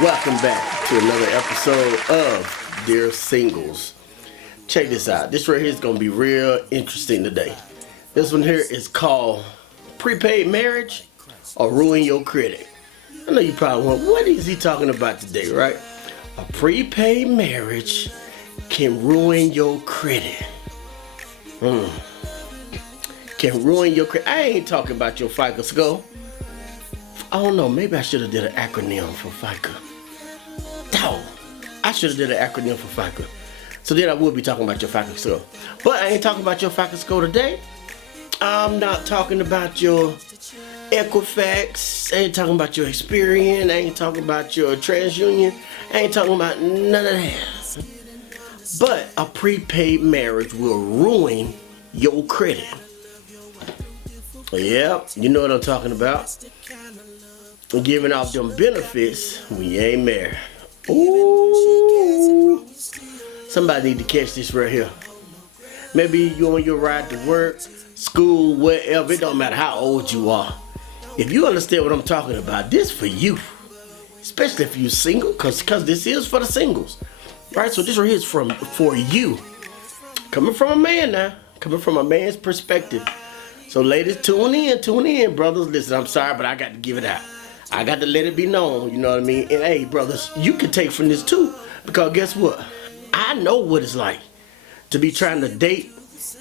Welcome back to another episode of Dear Singles. Check this out. This right here is going to be real interesting today. This one here is called Prepaid Marriage or Ruin Your Credit. I know you probably wonder, what is he talking about today, right? A prepaid marriage can ruin your credit. Can ruin your credit. I ain't talking about your FICO score. I don't know, maybe I should have did an acronym for FICA. Dog, I should have did an acronym for FICA. So then I would be talking about your FICO score. But I ain't talking about your FICO score today. I'm not talking about your Equifax. I ain't talking about your Experian. I ain't talking about your TransUnion. I ain't talking about none of that. But a prepaid marriage will ruin your credit. Yep, you know what I'm talking about. Giving out them benefits when you ain't married. Ooh. Somebody need to catch this right here. Maybe you on your ride to work, school, wherever. It don't matter how old you are. If you understand what I'm talking about, this for you. Especially if you're single, because this is for the singles. Right? So this right here is for you. Coming from a man now. Coming from a man's perspective. So ladies, tune in, brothers. Listen, I'm sorry, but I got to give it out. I got to let it be known, you know what I mean? And hey, brothers, you can take from this too. Because guess what? I know what it's like to be trying to date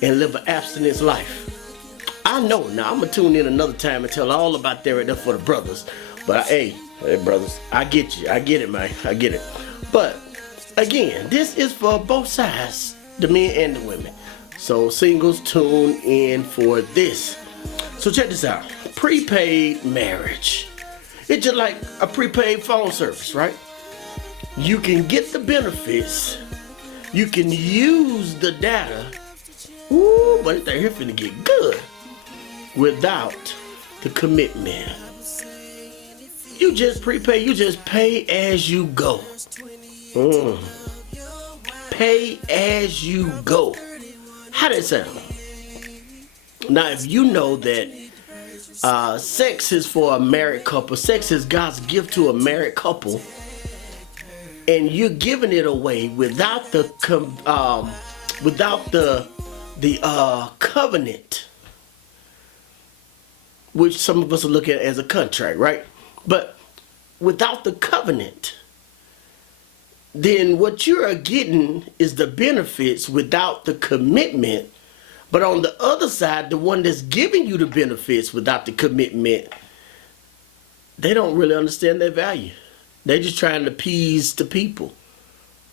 and live an abstinence life. I know. Now, I'm going to tune in another time and tell all about that right there for the brothers. But hey, brothers, I get you. I get it, man. I get it. But again, this is for both sides, the men and the women. So singles, tune in for this. So check this out. Prepaid marriage. It's just like a prepaid phone service, right? You can get the benefits. You can use the data. Ooh, but it's here finna get good. Without the commitment. You just prepay. You just pay as you go. Pay as you go. How does that sound? Now, if you know that sex is for a married couple, sex is God's gift to a married couple, and you're giving it away without the covenant, which some of us are looking at as a contract, right? But without the covenant, then what you are getting is the benefits without the commitment. But on the other side, the one that's giving you the benefits without the commitment, they don't really understand their value. They're just trying to appease the people.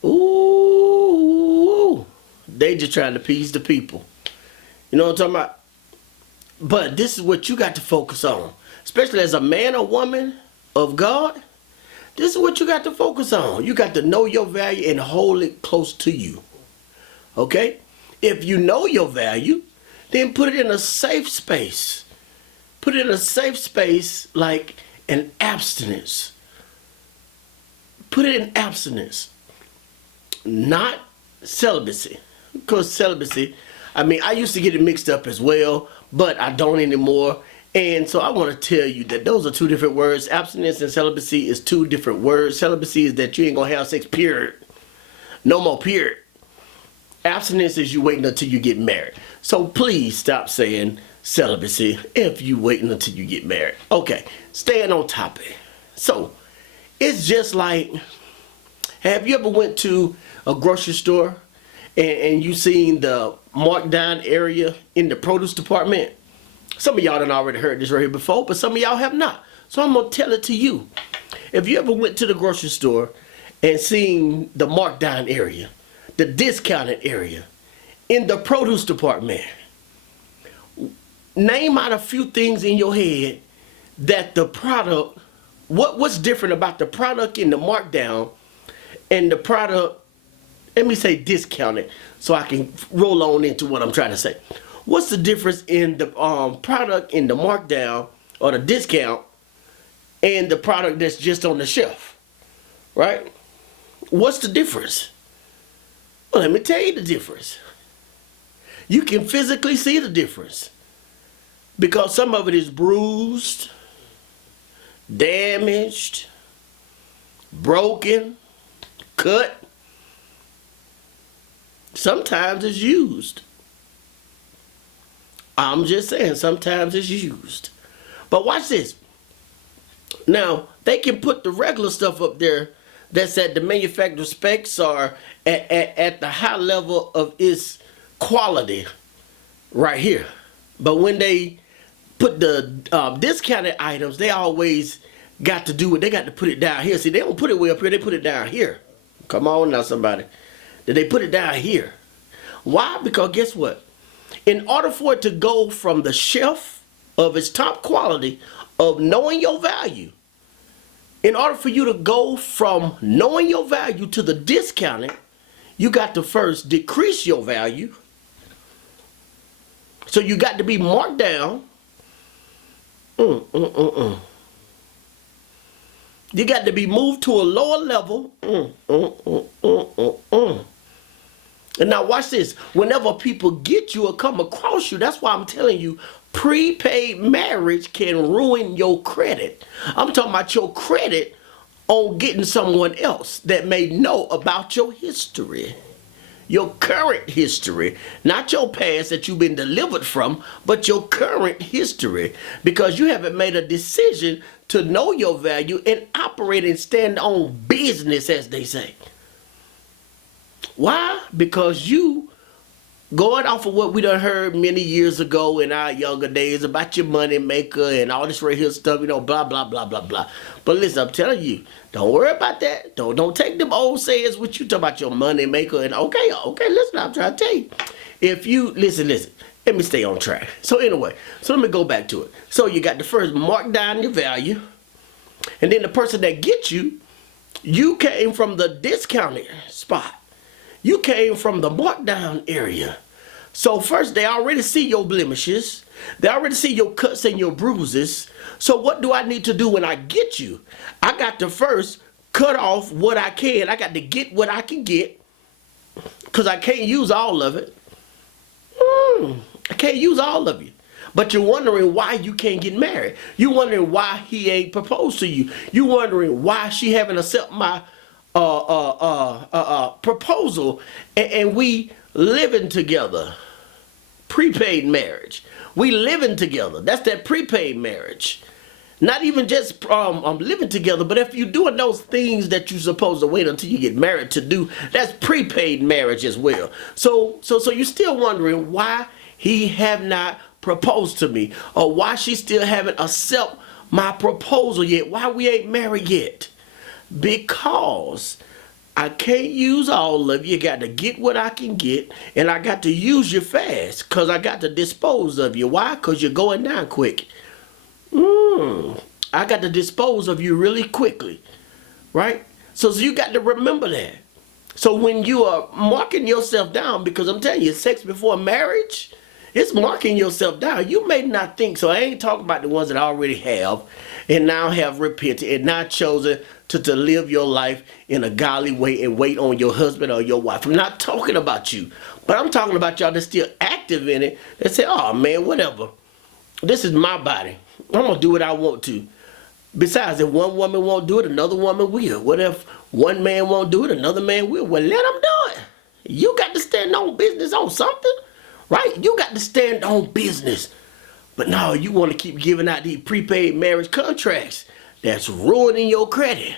Ooh, they just trying to appease the people. You know what I'm talking about? But this is what you got to focus on. Especially as a man or woman of God, this is what you got to focus on. You got to know your value and hold it close to you. Okay? If you know your value, then put it in a safe space. Put it in a safe space like an abstinence. Put it in abstinence. Not celibacy. Because celibacy, I used to get it mixed up as well, but I don't anymore. And so I want to tell you that those are two different words. Abstinence and celibacy is two different words. Celibacy is that you ain't going to have sex, period. No more, period. Abstinence is you waiting until you get married. So please stop saying celibacy if you waiting until you get married. Okay, staying on topic. So it's just like, have you ever went to a grocery store and you seen the marked down area in the produce department? Some of y'all done already heard this right here before, but some of y'all have not. So I'm going to tell it to you. If you ever went to the grocery store and seen the marked down area, the discounted area, in the produce department, name out a few things in your head that the product, what's different about the product in the markdown and the product, let me say discounted, so I can roll on into what I'm trying to say. What's the difference in the product in the markdown or the discount and the product that's just on the shelf, right? What's the difference? Well, let me tell you the difference. You can physically see the difference because some of it is bruised, damaged, broken, cut. Sometimes it's used. I'm just saying, sometimes it's used. But watch this. Now, they can put the regular stuff up there that's at the manufacturer specs or at the high level of its quality right here. But when they put the discounted items, they always got to do it. They got to put it down here. See, they don't put it way up here. They put it down here. Come on now, somebody. They put it down here. Why? Because guess what? In order for it to go from the shelf of its top quality of knowing your value, in order for you to go from knowing your value to the discounted, you got to first decrease your value. So you got to be marked down. You got to be moved to a lower level. And now watch this. Whenever people get you or come across you, that's why I'm telling you, prepaid marriage can ruin your credit. I'm talking about your credit on getting someone else that may know about your history. Your current history, not your past that you've been delivered from, but your current history, because you haven't made a decision to know your value and operate and stand on business, as they say. Why? Because you, going off of what we done heard many years ago in our younger days about your money maker and all this right here stuff, you know, blah, blah, blah, blah, blah. But listen, I'm telling you, don't worry about that. Don't take them old sayings with you, talk about your money maker. And okay, listen, I'm trying to tell you. If you, listen, let me stay on track. So anyway, so let me go back to it. So you got the first mark down your value. And then the person that gets you, you came from the discounted spot. You came from the markdown area. So first, they already see your blemishes. They already see your cuts and your bruises. So what do I need to do when I get you? I got to first cut off what I can. I got to get what I can get, because I can't use all of it. I can't use all of you. But you're wondering why you can't get married. You're wondering why he ain't proposed to you. You're wondering why she haven't accepted my proposal, and we living together. Prepaid marriage. We living together. That's that prepaid marriage. Not even just living together, but if you're doing those things that you're supposed to wait until you get married to do, that's prepaid marriage as well. So you're still wondering why he have not proposed to me, or why she still haven't accepted my proposal yet, why we ain't married yet. Because I can't use all of you. You got to get what I can get, and I got to use you fast, because I got to dispose of you. Why? Because you're going down quick. I got to dispose of you really quickly, right? So you got to remember that. So when you are marking yourself down, because I'm telling you, sex before marriage, it's marking yourself down. You may not think so. I ain't talking about the ones that already have and now have repented and now chosen to live your life in a godly way and wait on your husband or your wife. I'm not talking about you, but I'm talking about y'all that's still active in it. They say, oh man, whatever. This is my body. I'm going to do what I want to. Besides, if one woman won't do it, another woman will. What if one man won't do it, another man will? Well, let them do it. You got to stand on business on something, right? You got to stand on business. But no, you want to keep giving out these prepaid marriage contracts. That's ruining your credit.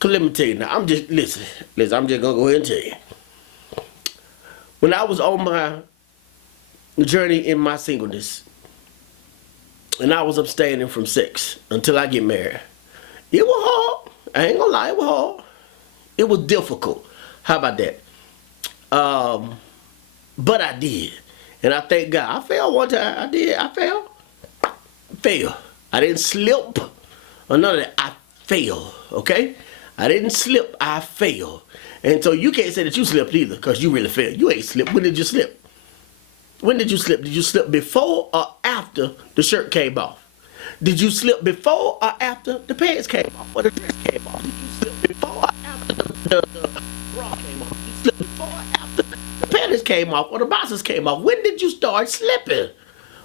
Cause let me tell you now, I'm just, listen, I'm just going to go ahead and tell you. When I was on my journey in my singleness, and I was abstaining from sex until I get married, it was hard. I ain't gonna lie, it was hard. It was difficult. How about that? But I did. And I thank God. I fell one time. I did. I fell. Fell. I didn't slip or none of that. I fell. Okay? I didn't slip. I fell. And so you can't say that you slipped either, because you really fell. You ain't slipped. When did you slip? When did you slip? Did you slip before or after the shirt came off? Did you slip before or after the pants came off or the dress came off? Did you slip before or after the bra came off? Did you slip before or after the panties came off or the boxers came off? When did you start slipping?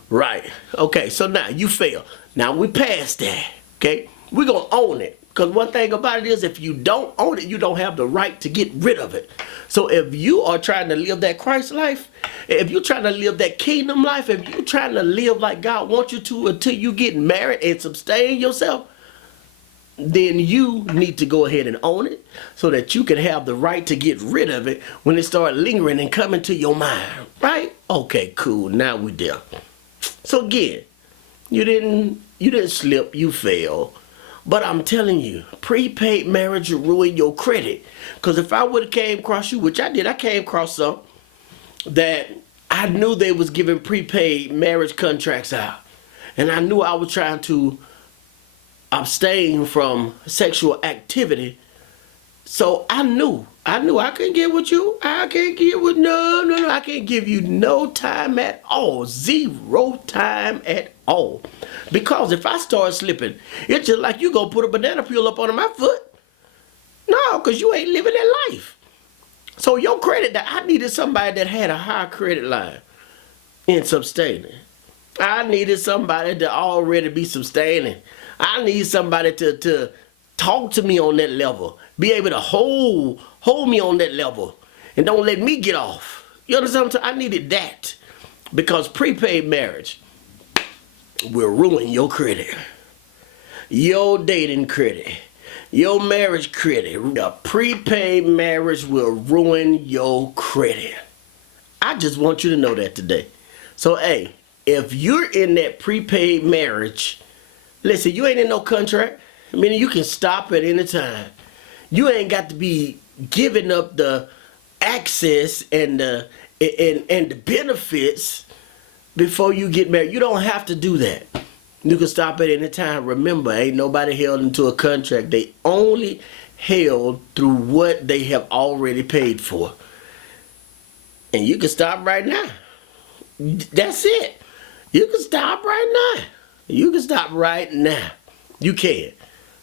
Right. Okay, so now you fail. Now we past that. Okay? We're going to own it. Because one thing about it is, if you don't own it, you don't have the right to get rid of it. So if you are trying to live that Christ life, if you're trying to live that kingdom life, if you're trying to live like God wants you to until you get married and sustain yourself, then you need to go ahead and own it so that you can have the right to get rid of it when it starts lingering and coming to your mind. Right? Okay, cool. Now we there. So again, you didn't slip, you fell. But I'm telling you, prepaid marriage will ruin your credit. Because if I would have came across you, which I did, I came across some that I knew they was giving prepaid marriage contracts out. And I knew I was trying to abstain from sexual activity. So I knew I couldn't get with you. I can't get with no, I can't give you no time at all. 0 time at all. Because if I start slipping, it's just like you gonna put a banana peel up under my foot. No, because you ain't living that life. So your credit, that I needed somebody that had a high credit line in sustaining. I needed somebody to already be sustaining. I need somebody to talk to me on that level. Be able to hold me on that level. And don't let me get off. You understand what I'm saying? I needed that. Because prepaid marriage will ruin your credit. Your dating credit. Your marriage credit. A prepaid marriage will ruin your credit. I just want you to know that today. So, hey, if you're in that prepaid marriage, listen, you ain't in no contract. Meaning you can stop at any time. You ain't got to be giving up the access and the benefits before you get married. You don't have to do that. You can stop at any time. Remember, ain't nobody held into a contract. They only held through what they have already paid for. And you can stop right now. That's it. You can stop right now. You can stop right now. You can.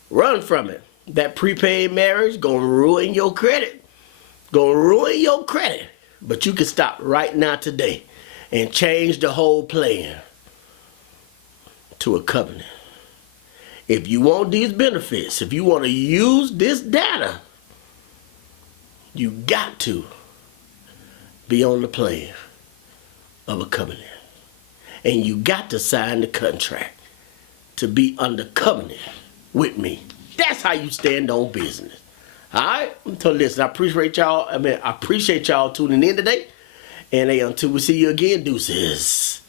Run from it. That prepaid marriage gonna ruin your credit. Gonna ruin your credit. But you can stop right now today and change the whole plan to a covenant. If you want these benefits, if you want to use this data, you got to be on the plan of a covenant. And you got to sign the contract to be under covenant with me. That's how you stand on business. All right? So listen, I appreciate y'all tuning in today. And until we see you again, deuces.